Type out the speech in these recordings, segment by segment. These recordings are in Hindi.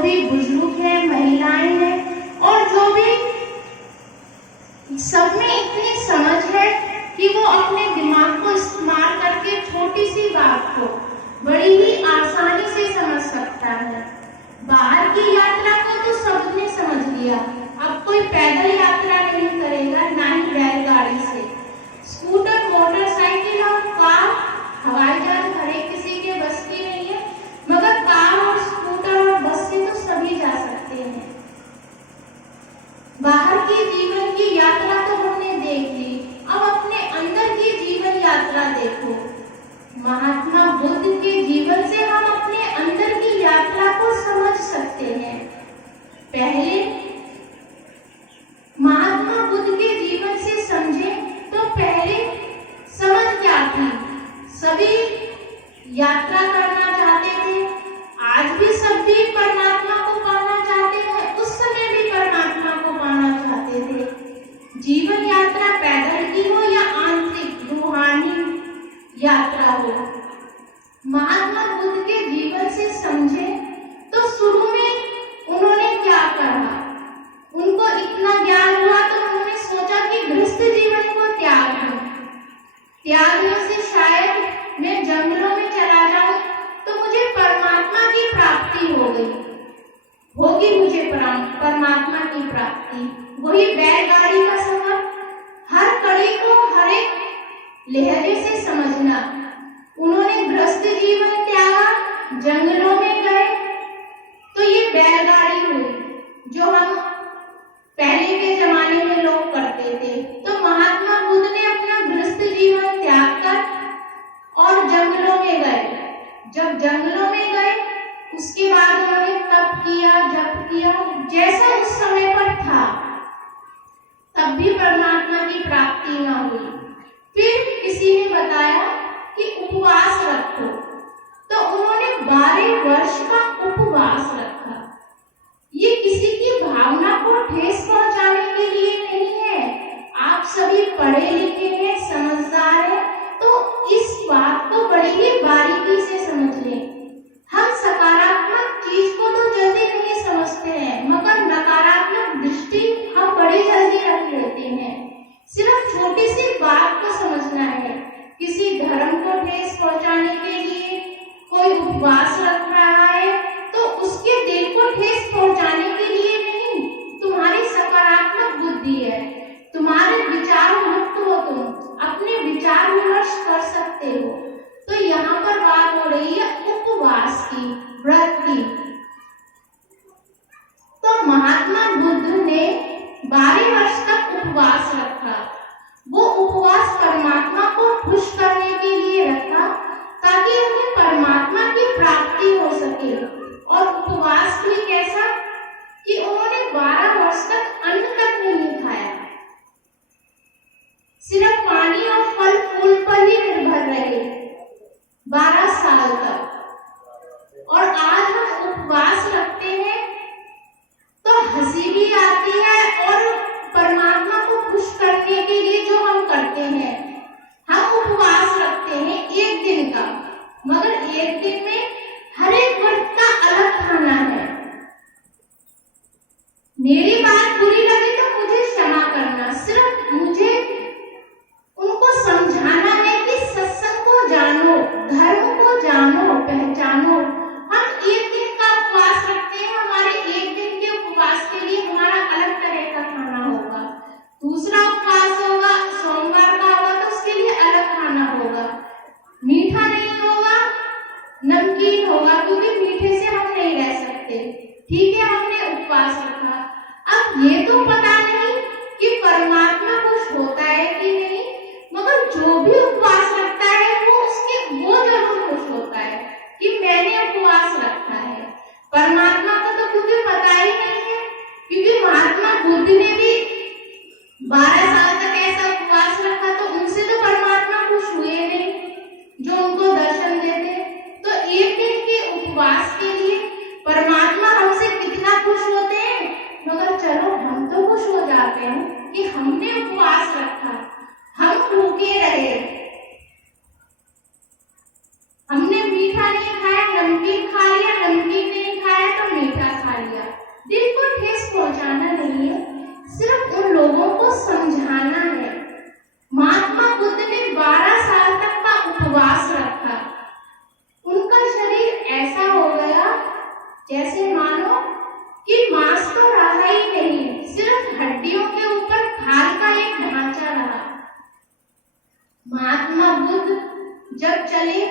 जो भी बुजुर्ग है, महिलाएं हैं और जो भी, सब में इतनी समझ है कि वो अपने दिमाग को इस्तेमाल करके छोटी सी बात को बड़ी ही आसानी से समझ सकता है। बाहर की यात्रा को तो सबने समझ लिया, अब कोई पैदल यात्रा नहीं करेगा, ना ही बैलगाड़ी से। स्कूटर, मोटरसाइकिल और कार, हवाई जहाज हर एक किसी के बस की नहीं है, मगर कार और स्कूटर और बस से तो सभी जा सकते हैं। बाहर की जीवन की यात्रा तो हमने देख ली, अब अपने अंदर की जीवन यात्रा देखो। महात्मा बुद्ध के जीवन से हम अपने अंदर की यात्रा को समझ सकते हैं। पहले महात्मा बुद्ध के जीवन से समझे तो पहले समझ क्या थी? सभी यात्रा करना चाहते थे, आज भी सभी परमात्मा को पाना चाहते हैं, उस समय भी परमात्मा को पाना चाहते थे। जीवन यात्रा पैदल की हो या आंतरिक रूहानी यात्रा हो, महात्मा बुद्ध के जीवन से समझे तो शुरू में उन्होंने क्या कहा? उनको इतना ज्ञान हुआ तो उन्होंने सोचा कि गृहस्थ जीवन को त्याग दूं, त्यागने से शायद मैं जंगलों में चला जाऊं तो मुझे परमात्मा की प्राप्ति होगी मुझे परमात्मा की प्राप्ति। वही बैलगाड़ी का सफर, हर कड़ी को हर एक लहजे से समझना। उन्होंने गृहस्थ जीवन त्यागा, जंगलों में गए, तो ये बैलगाड़ी हुई जो हम पहले के जमाने में लोग करते थे। तो महात्मा बुद्ध ने अपना गृहस्थ जीवन त्याग कर और जंगलों में गए। जब जंगलों में गए उसके बाद उन्होंने तप किया, जप किया, जैसा उस समय पर था, तब भी परमात्मा की प्राप्ति न हुई। फिर किसी ने बताया कि उपवास रखो, तो उन्होंने 12 वर्ष का उपवास रखा। ये किसी की भावना को ठेस पहुंचाने के लिए नहीं है। आप सभी पढ़े लिखे हैं, समझदार हैं, तो इस बात को बड़ी ही बारीकी से समझ लें। हम सकारात्मक चीज को तो जल्दी नहीं समझते हैं, मगर नकारात्मक दृष्टि हम बड़ी जल्दी रख लेते हैं। सिर्फ छोटी सी बात को समझना है। किसी धर्म को ठेस पहुंचाने के लिए कोई उपवास रख रहा है तो उसके दिल को ठेस पहुंचाने के लिए नहीं, तुम्हारी सकारात्मक बुद्धि है, तुम्हारे विचार मुक्त हो, तुम अपने विचार विमर्श कर सकते हो। तो यहाँ पर बात हो रही है उपवास की, व्रत की। तो महात्मा बुद्ध ने 12 वर्ष तक उपवास रखा। वो उपवास परमात्मा को खुश करने के लिए रखा ताकि उन्हें परमात्मा की प्राप्ति हो सके। और उपवास भी कैसा कि उन्होंने 12 वर्ष तक अन्न तक नहीं खाया, सिर्फ पानी और फल फूल पर ही निर्भर रहे 12 साल तक। और आज हम उपवास रखते हैं तो हंसी भी आती है, और परमात्मा को खुश करने के लिए जो हम करते हैं, हम उपवास रखते हैं 1 दिन का, मगर 1 दिन में हर एक वर्ग का अलग खाना है। मेरी बात बुरी लगी तो मुझे क्षमा करना, सिर्फ मुझे उनको समझाना है कि सत्संग को जानो, धर्म को जानो, पहचानो। हम 1 दिन का उपवास रखते हैं, हमारे 1 दिन के उपवास के लिए हमारा अलग तरह का खाना होगा। दूसरा उपवास होगा, सोमवार का होगा, तो उसके लिए अलग खाना होगा। मीठा नहीं होगा, नमकीन होगा, क्योंकि मीठे से हम नहीं रह सकते। ठीक है, हमने उपवास रखा। अब ये तो पता नहीं कि परमात्मा खुश होता है कि नहीं, मगर जो भी उपवास रखता है वो जरूर खुश होता है कि मैंने उपवास रखा है। परमात्मा को तो क्योंकि पता ही नहीं है, क्योंकि महात्मा बुद्ध ने भी 12 साल तक ऐसा उपवास रखा, तो उनसे तो परमात्मा खुश हुए नहीं जो उनको दर्शन देते। तो 1 दिन के उपवास के लिए परमात्मा हमसे कितना खुश होते हैं, मगर चलो हम तो खुश हो जाते हैं कि हमने महात्मा बुद्ध जब चले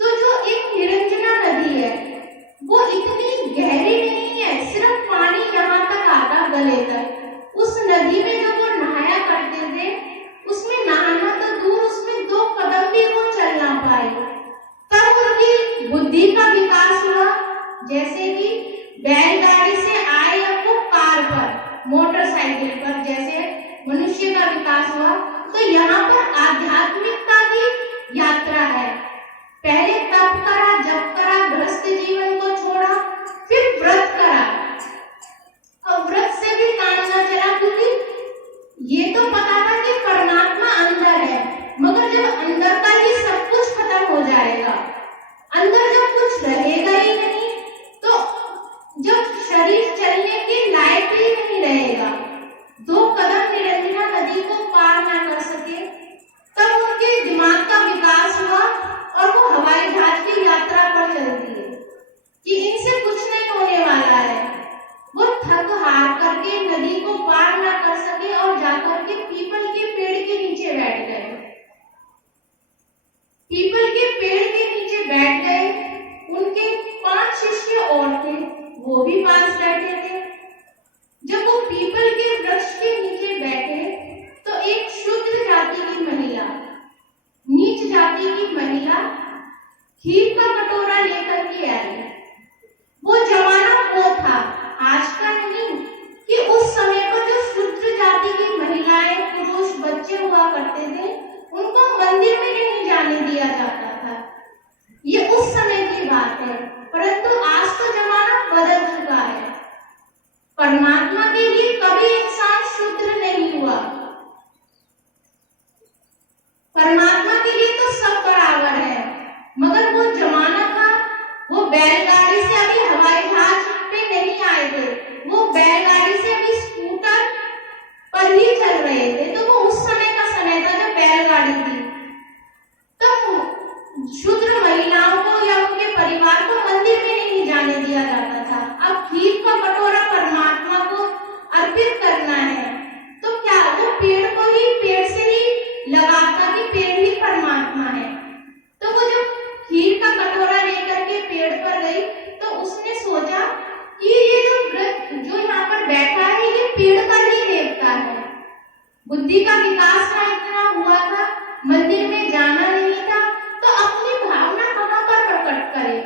तो जो एक निरंजना नदी है वो इतनी गहरी नहीं है, सिर्फ पानी यहाँ तक आता गले तक। उस नदी में जब वो नहाया करते थे, उसमें नहाना तो दूर, उसमें 2 कदम भी वो चल ना पाए। तब उनकी बुद्धि का विकास हुआ, जैसे कि बैलगाड़ी से आए अब वो कार पर, मोटरसाइकिल पर, जैसे मनुष्य का विकास हुआ। तो यहाँ पर आध्यात्मिकता की यात्रा है। पहले तप करा, जप करा, गृहस्थ जीवन को छोड़ा, फिर व्रत करा। अब व्रत से भी काम न चला, क्योंकि ये तो पता था कि परमात्मा अंदर है, मगर जब अंदर का ही सब कुछ खत्म हो जाएगा, अंदर जब कुछ रहेगा ही नहीं, तो जब शरीर चलने के लायक ही नहीं रहेगा, 2 कदम निरंजना नदी को पार ना कर सके, तब उनके दिमाग का विकास हुआ और वो हवाई जहाज की यात्रा पर चलती है कि इनसे कुछ नहीं होने वाला है। वो थक हार करके नदी को पार ना कर सके और जाकर के पीपल के पेड़ के नीचे बैठ गए। पीपल के पेड़ के नीचे बैठ गए। उनके 5 शिष्य और थे, वो भी पास बैठे थे। जब वो पीपल के वृक्ष के नीचे बैठे तो एक शूद्र जाति की महिला, नीच जाति की महिला खीर का कटोरा लेकर के आई। वो जमाना वो था, आज का नहीं, कि उस समय पर जो शूद्र जाति की महिलाएं, पुरुष, बच्चे हुआ करते थे, उनको मंदिर में नहीं जाने दिया जाता था। ये उस समय की बात है, परंतु आज तो जमाना बदल चुका है। परमात्मा के लिए कभी इंसान शूद्र नहीं हुआ। परमात्मा के लिए तो सब बराबर है, मगर वो जमाना था, वो बैलगाड़ी से अभी हवाई जहाज पे नहीं आए थे, वो बैलगाड़ी से अभी स्कूटर पर ही चल रहे थे। तो वो उस समय का समय था जब बैलगाड़ी थी। तब शूद्र महिलाओं को या उनके परिवार को मंदिर में नहीं जाने दिया जाता था। अब खीर का कटोरा परमात्मा को अर्पित करना है, तो क्या वो पेड़ को ही, पेड़ से ही लगाता कि पेड़ ही परमात्मा है। तो वो जब खीर का कटोरा लेकर के पेड़ पर गई तो उसने सोचा कि ये जो यहाँ पर बैठा है ये पेड़ का ही देवता है। बुद्धि का विकास ना इतना हुआ था, मंदिर में जाना नहीं था, तो अपनी भावना कहाँ पर प्रकट करे,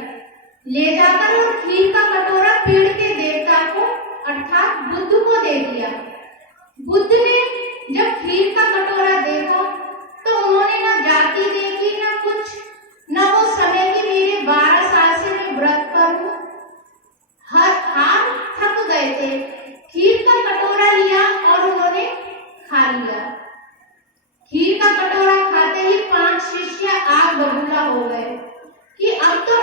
ले जाकर वो खीर का कटोरा पेड़ के देवता को अर्थात बुद्ध को दे दिया। बुद्ध ने जब खीर का कटोरा देखा तो उन्होंने ना जाति देखी, ना कुछ, ना वो समय की मेरे 12 साल से मैं व्रत पर हूँ, हाथ थक गए थे। खीर का कटोरा लिया और उन्होंने खा लिया। खीर का कटोरा खाते ही 5 शिष्य आग बबूला हो गए कि अब तो